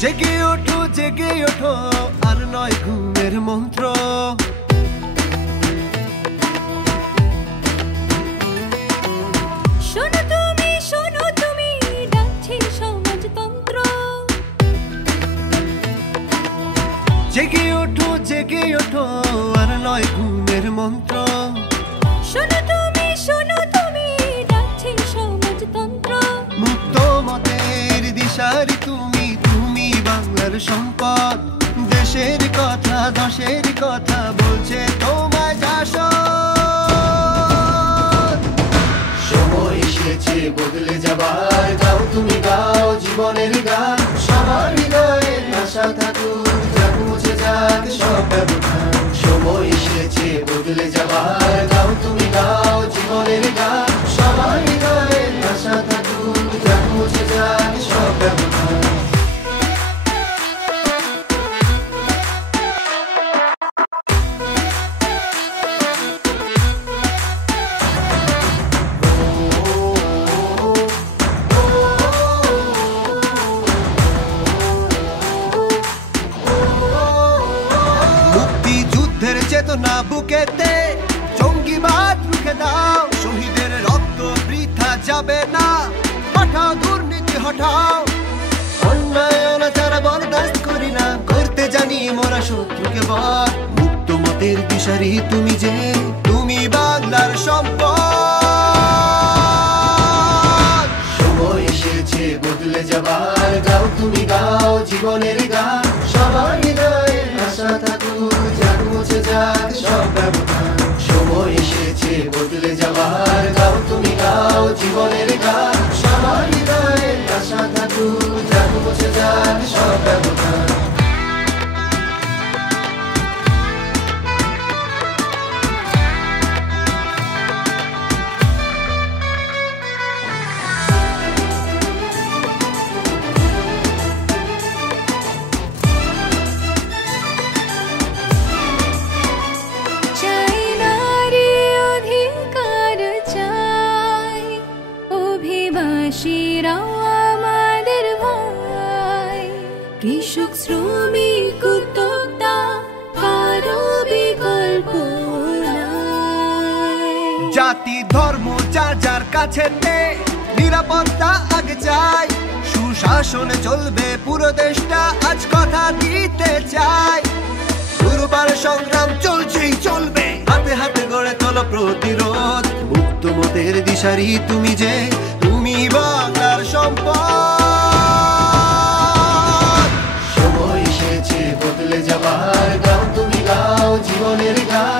জেগে ওঠো আর নয় ঘুমের মন্ত্র। শোনো তুমি ডাকছে সমাজতন্ত্র। জেগে ওঠো আর নয় ঘুমের মন্ত্র। শোনো তুমি ডাকছে সমাজতন্ত্র। মুক্ত মতের দিশারি তুমি বাংলার সম্পদ। দেশের কথা দশের কথা বলছে তোমায় শাসন। সময় এসেছে বদলে যাবার, গাও তুমি গাও জীবনের গান। সবার হৃদয়ে আশা থাকুক, যাক মুছে যাক সব ব্যবধান। সময় এসেছে বদলে যাবার, গাও তুমি গাও জীবনের গান। সবার হৃদয়ে আশা থাকুক, যাক মুছে যাক সব ব্যবধান। মুক্তিযুদ্ধের চেতনা বুকেতে জঙ্গিবাদ রুখে দাও। শহীদের রক্ত বৃথা যাবে না, পাঠাও দুর্নীতি হটাও। অন্যায় অনাচার বরদাস্ত করি না, করতে জানি মোরা শত্রুকে বধ। মুক্ত মতের দিশারি তুমি বাংলার সম্পদ। সময় এসেছে বদলে যাবার, গাও তুমি গাও জীবনের গান। সবার হৃদয়ে আশা থাকুক, যাক মুছে যাক সব ব্যবধান। সময় এসেছে বদলে যাবার, গাও তুমি গাও জীবনের গান। সবার হৃদয়ে আশা থাকুক, যাক মুছে যাক সব ব্যবধান। আমাদের ভাই, কৃষক শ্রমিক উদ্যোক্তা কারো বিকল্প নাই। জাতি ধর্ম যার কাছে নিরাপত্তা আগে চাই। সুশাসনে চলবে পুরো দেশটা, আজ কথা দিতে চাই। দুর্বার সংগ্রাম চলছেই চলবে, হাতে হাতে গড়ে তোলো প্রতিরোধ। মুক্ত মতের দিশারি তুমি বাংলার সম্পদ। সময় এসেছে বদলে যাবার, গাও তুমি গাও জীবনের গান।